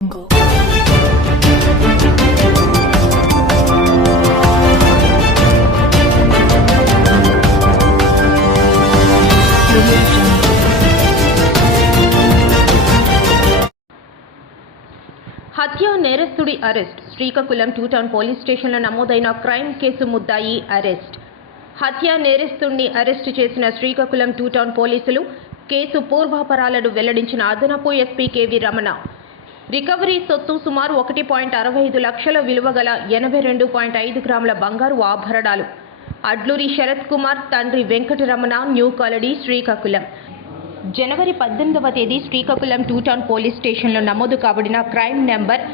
jungle. హత్య నేరస్తుడి arrest. Srikakulam two town police స్టేషన్లో నమోదైన క్రైమ్ కేసు ముద్దాయి అరెస్ట్. హత్య నేరస్తుడిని అరెస్టు చేసిన శ్రీకాకుళం టూ టౌన్ పోలీసులు కేసు పూర్వాపరాలను వెల్లడించిన అదనపు ఎస్పీ కేవీ రమణ. రికవరీ సొత్తు సుమారు ఒకటి పాయింట్ అరవై ఐదు లక్షల విలువ గల ఎనభై రెండు పాయింట్ ఐదు గ్రాముల బంగారు ఆభరణాలు. అడ్లూరి శరత్ కుమార్ తండ్రి వెంకటరమణ న్యూ కాలనీ శ్రీకాకుళం. జనవరి పద్దెనిమిదవ తేదీ శ్రీకాకుళం టూ టౌన్ పోలీస్ స్టేషన్లో నమోదు కాబడిన క్రైమ్ నెంబర్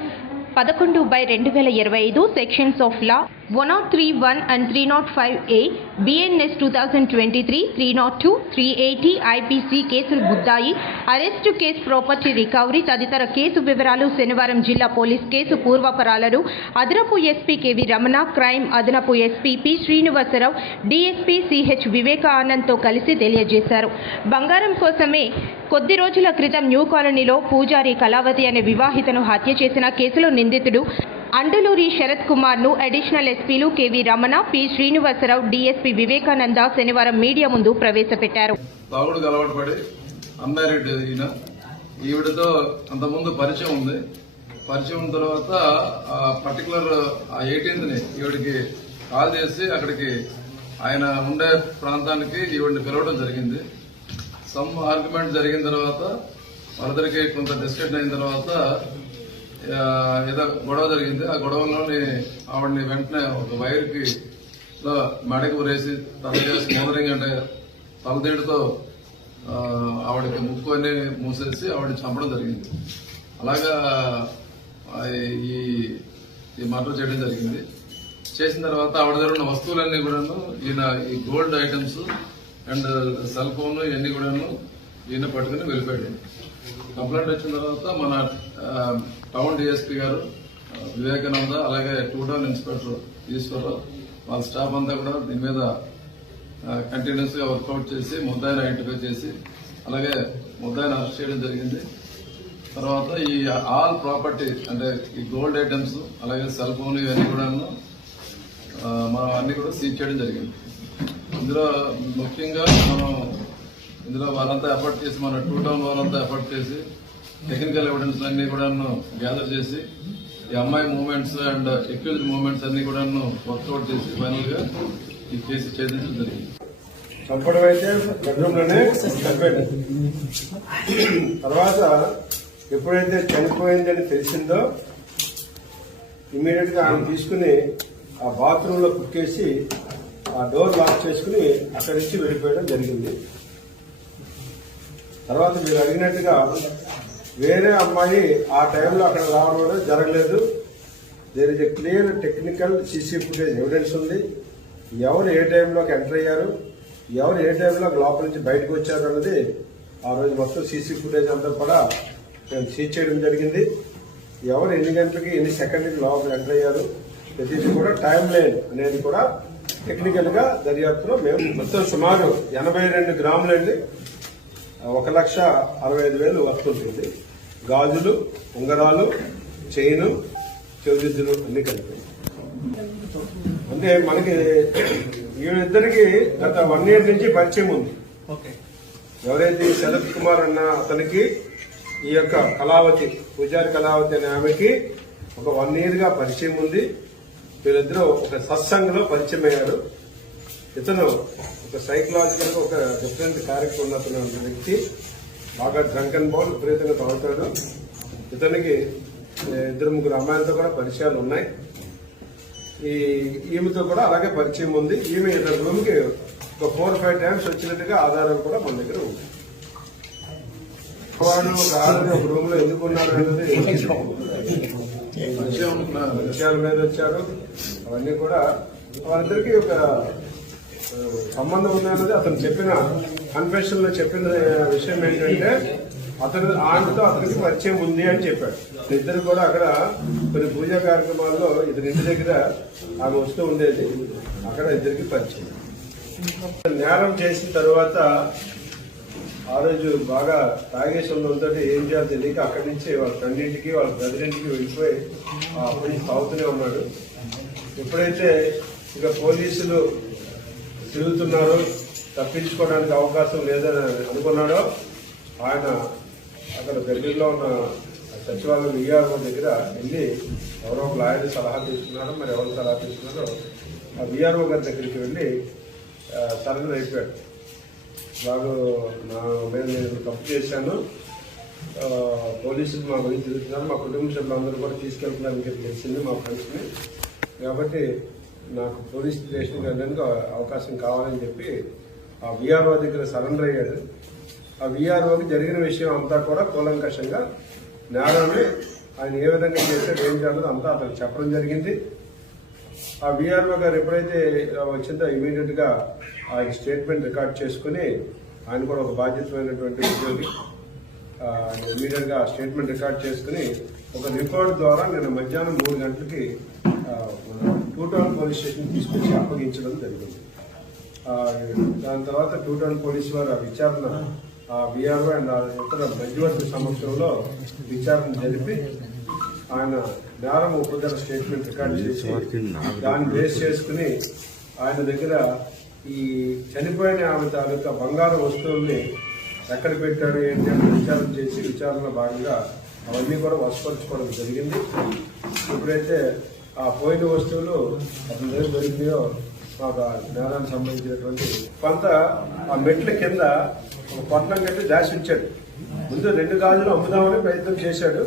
పదకొండు బై రెండు వేల ఇరవై ఐదు sections of law one not three one and three not five A BNS two thousand twenty three three not two three eighty IPC కేసులు గుద్దాయి. అరెస్టు కేసు ప్రాపర్టీ రికవరీ తదితర కేసు వివరాలు శనివారం జిల్లా పోలీస్ కేసు పూర్వపరాలను అదనపు ఎస్పీ కేవి రమణ క్రైమ్ అదనపు SP P Srinivasarao DSP CH వివేకానంద్తో కలిసి తెలియజేశారు. బంగారం కోసమే కొద్ది రోజుల క్రితం న్యూ కాలనీలో పూజారి కళావతి అనే వివాహితను హత్య చేసిన కేసులో నిందితుడు అండలూరి శరత్ కుమార్ను అడిషనల్ ఎస్పీలు KV Ramana P. Srinivasarao DSP Vivekananda శనివారం మీడియా ముందు ప్రవేశపెట్టారు. తాగుడుకు అలవాటు పడి అమ్మాయిరెడ్డి ఈయన. ఈవిడతో అంతకుముందు పరిచయం ఉంది. పరిచయం ఉన్న తర్వాత పర్టికులర్ ఆ ఎయిటీన్త్ని ఈవిడికి కాల్ చేసి అక్కడికి ఆయన ఉండే ప్రాంతానికి ఈవిడిని పిలవడం జరిగింది. సమ్ ఆర్గ్యుమెంట్ జరిగిన తర్వాత వాళ్ళిద్దరికి కొంత డిస్కషన్ అయిన తర్వాత ఏదో గొడవ జరిగింది. ఆ గొడవలోని ఆవిడని వెంటనే ఒక వైర్కి మెడకి ఉరేసి ఊరేసి తల చేసి మోదరింగ్ అంటే తలదేడుతో ఆవిడకి ముక్కు అన్ని మూసేసి ఆవిడని చంపడం జరిగింది. అలాగా ఈ ఈ మర్డర్ చేయడం జరిగింది. చేసిన తర్వాత ఆవిడ దగ్గర ఉన్న వస్తువులన్నీ కూడాను ఈయన ఈ gold items and cell phone ఇవన్నీ కూడాను ఈయన పట్టుకుని వెళ్ళిపోయాడు. కంప్లైంట్ వచ్చిన తర్వాత మన టౌన్ డిఎస్పీ గారు వివేకానంద అలాగే టూ టౌన్ ఇన్స్పెక్టర్ ఈశ్వరరావు వాళ్ళ స్టాఫ్ అంతా కూడా దీని మీద కంటిన్యూస్గా వర్కౌట్ చేసి ముద్దాయిని ఐడెంటిఫై చేసి అలాగే ముద్దాయిని అరెస్ట్ చేయడం జరిగింది. తర్వాత ఈ ఆల్ ప్రాపర్టీ అంటే ఈ గోల్డ్ ఐటమ్స్ అలాగే సెల్ ఫోన్ ఇవన్నీ కూడా మనం అన్ని కూడా సీజ్ చేయడం జరిగింది. ఇందులో ముఖ్యంగా మనం ఇందులో వాళ్ళంతా ఎఫర్ట్ చేసి మన టూ టౌన్ వాళ్ళంతా ఎఫర్ట్ చేసి టెక్నికల్ ఎవిడెన్స్ అన్ని కూడాను గ్యాదర్ చేసి ఈ అమ్మాయి మూమెంట్స్ అండ్ ఎక్యూజ్ మూమెంట్స్ అన్ని కూడాను వర్కౌట్ చేసి ఫైనల్గా ఈ కేసు ఛేదించడం జరిగింది. చంపడం అయితే బెడ్రూమ్లోనే తర్వాత ఎప్పుడైతే చనిపోయిందని తెలిసిందో ఇమీడియట్గా ఆమె తీసుకుని ఆ బాత్రూమ్లో కుక్కేసి ఆ డోర్ లాక్ చేసుకుని అక్కడి నుంచి వెళ్ళిపోయడం జరిగింది. తర్వాత మీరు అడిగినట్టుగా వేరే అమ్మాయి ఆ టైంలో అక్కడ రావడం జరగలేదు. There is a clear technical CC footage evidence ఉంది. ఎవరు ఏ టైంలోకి ఎంటర్ అయ్యారు? ఎవరు ఏ టైంలో లోపల నుంచి బయటకు వచ్చారు అన్నది ఆ రోజు మొత్తం సీసీ ఫుటేజ్ అంతా కూడా మేము సీజ్ చేయడం జరిగింది. ఎవరు ఎన్ని గంటలకి ఎన్ని సెకండ్కి లోపల ఎంటర్ అయ్యారు? ప్రతిదీ కూడా టైం లైన్ అనేది కూడా టెక్నికల్గా దర్యాప్తులో మేము మొత్తం సుమారు ఎనభై రెండు గ్రాములండి. ఒక లక్ష అరవై ఐదు వేలు వస్తుంటుంది. గాజులు ఉంగరాలు చైను చెవిదిద్దులు అన్ని కలిపి. అంటే మనకి వీళ్ళిద్దరికి గత వన్ ఇయర్ నుంచి పరిచయం ఉంది. ఎవరైతే శరత్ కుమార్ అన్న అతనికి ఈ యొక్క కళావతి పూజారి కళావతి అనే ఆమెకి ఒక వన్ ఇయర్గా పరిచయం ఉంది. వీళ్ళిద్దరూ ఒక సత్సంగంలో పరిచయం అయ్యారు ఇతను ఒక సైకలాజికల్గా ఒక డిఫరెంట్ క్యారెక్టర్ ఉన్న వ్యక్తి. బాగా డ్రంక్ అండ్ బాల్ విపరీతంగా తాగుతాడు. ఇతనికి ఇద్దరు ముగ్గురు అమ్మాయిలతో కూడా పరిచయాలు ఉన్నాయి. ఈ ఈమెతో కూడా అలాగే పరిచయం ఉంది. ఈమె ఇతని రూమ్కి ఒక ఫోర్ ఫైవ్ టైమ్స్ వచ్చినట్టుగా ఆధారం కూడా మన దగ్గర ఉంది వాడు ఒక ఆడని ఒక రూమ్లో ఎందుకు ఉన్నారు అనేది విషయం ఉన్న విషయాల మీద వచ్చారు. అవన్నీ కూడా వాళ్ళిద్దరికి ఒక సంబంధం సంబంధం ఉందన్నది అతను చెప్పిన కన్ఫెషన్లో చెప్పిన విషయం ఏంటంటే అతను ఆమెతో అతనికి పరిచయం ఉంది అని చెప్పాడు. ఇద్దరు కూడా అక్కడ కొన్ని పూజా కార్యక్రమాల్లో ఇతని ఇంటి దగ్గర ఆమె వస్తూ ఉండేది. అక్కడ ఇద్దరికి పరిచయం. నేరం చేసిన తర్వాత ఆ రోజు బాగా తాగేసి ఉన్నంతో ఏం చేయాలో తెలియక అక్కడి నుంచి వాళ్ళ తండ్రింటికి వాళ్ళ బ్రదరింటికి వెళ్ళిపోయి ఆ అప్పటి నుంచి తాగుతూనే ఉన్నాడు. ఎప్పుడైతే ఇక పోలీసులు తిరుగుతున్నారు తప్పించుకోవడానికి అవకాశం లేదని అనుకున్నాడో ఆయన అక్కడ దగ్గరలో ఉన్న సచివాలయం విఆర్ఓ దగ్గర వెళ్ళి ఎవరో ఒక లాయర్ సలహా తీసుకున్నారో మరి ఎవరు సలహా తీసుకున్నారో ఆ విఆర్ఓ గారి దగ్గరికి వెళ్ళి సరెండర్ అయిపోయాడు. బాగా నా మీద నేను తప్పు చేశాను. పోలీసులు మా గురించి తిరుగుతున్నారు. మా కుటుంబ సభ్యులందరూ కూడా తీసుకెళ్తున్నారు మీకు తెలిసింది మా ఫ్రెండ్స్ని. కాబట్టి నాకు పోలీస్ స్టేషన్కి వెళ్ళడానికి అవకాశం కావాలని చెప్పి ఆ విఆర్ఓ దగ్గర సరెండర్ అయ్యాడు. ఆ విఆర్ఓకి జరిగిన విషయం అంతా కూడా కూలంకషంగా నేరాన్ని ఆయన ఏ విధంగా చేశాడు ఏం చేయాలో అంతా అతను చెప్పడం జరిగింది. ఆ విఆర్ఓ గారు ఎప్పుడైతే వచ్చిందో ఇమీడియట్గా ఆ స్టేట్మెంట్ రికార్డ్ చేసుకుని ఆయన కూడా ఒక బాధ్యతమైనటువంటి ఉద్యోగి. ఇమీడియట్గా ఆ స్టేట్మెంట్ రికార్డ్ చేసుకుని ఒక రిపోర్ట్ ద్వారా నేను మధ్యాహ్నం మూడు గంటలకి టూటాన్ పోలీస్ స్టేషన్ తీసుకొచ్చి అప్పగించడం జరిగింది. దాని తర్వాత టూటాన్ పోలీస్ వారు ఆ విచారణ ఆ విఆర్ఓ అండ్ ఆ ఇతర మధ్యవర్తి సమక్షంలో విచారణ జరిపి ఆయన నేరం ఒప్పుదల స్టేట్మెంట్ రికార్డ్ చేసి దాన్ని బేస్ చేసుకుని ఆయన దగ్గర ఈ చనిపోయిన ఆమె తాలూకా బంగారు వస్తువుల్ని ఎక్కడ పెట్టాడు ఏంటి అని విచారణ చేసి విచారణ భాగంగా అవన్నీ కూడా వశపరచుకోవడం జరిగింది. ఎప్పుడైతే ఆ పోయిన వస్తువులు అతని ఏం దొరికినాయో మాకు ఆ జ్ఞానానికి సంబంధించినటువంటి కొంత ఆ మెట్ల కింద ఒక పట్నం కట్టి దాసి ఉంచాడు. ముందు రెండు గాజులు అమ్ముదామని ప్రయత్నం చేశాడు.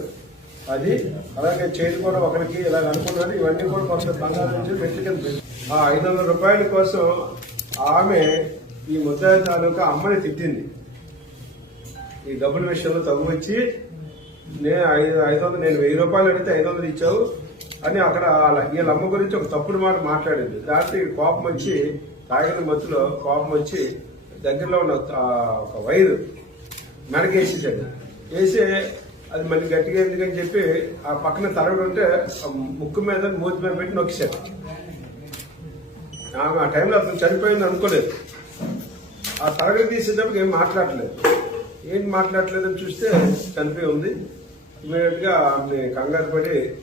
అది అలాగే చేతి కూడా ఒకరికి ఇలా అనుకున్నాడు. ఇవన్నీ కూడా కొంత బంగారం నుంచి మెట్ల కింద ఆ ఐదు వందల రూపాయల కోసం ఆమె ఈ ముద్దాయి తాలూకా అమ్మని తిట్టింది. ఈ డబ్బుల విషయంలో తగ్గు వచ్చి నేను ఐదు ఐదు వందలు నేను వెయ్యి రూపాయలు అడిగితే ఐదు వందలు ఇచ్చావు. అని అక్కడ వాళ్ళ- వీళ్ళ అమ్మ గురించి ఒక తప్పుడు మాట మాట్లాడింది. దాంట్లో ఈ కోపం వచ్చి తాగిన మత్తులో కోపం వచ్చి దగ్గరలో ఉన్న ఒక వైరు మెడకేసేసాడు వేసి అది మళ్ళీ గట్టిగా ఎందుకని చెప్పి ఆ పక్కన తరగడు ఉంటే ముక్కు మీద మూతి మీద పెట్టి నొక్కిశాడు. ఆమె ఆ టైంలో అతను చనిపోయింది అనుకోలేదు. ఆ తరగతి తీసేటప్పుడు ఏం మాట్లాడలేదు. ఏం మాట్లాడలేదని చూస్తే చనిపోయి ఉంది. ఇమీడియట్గా ఆమె కంగారు పడి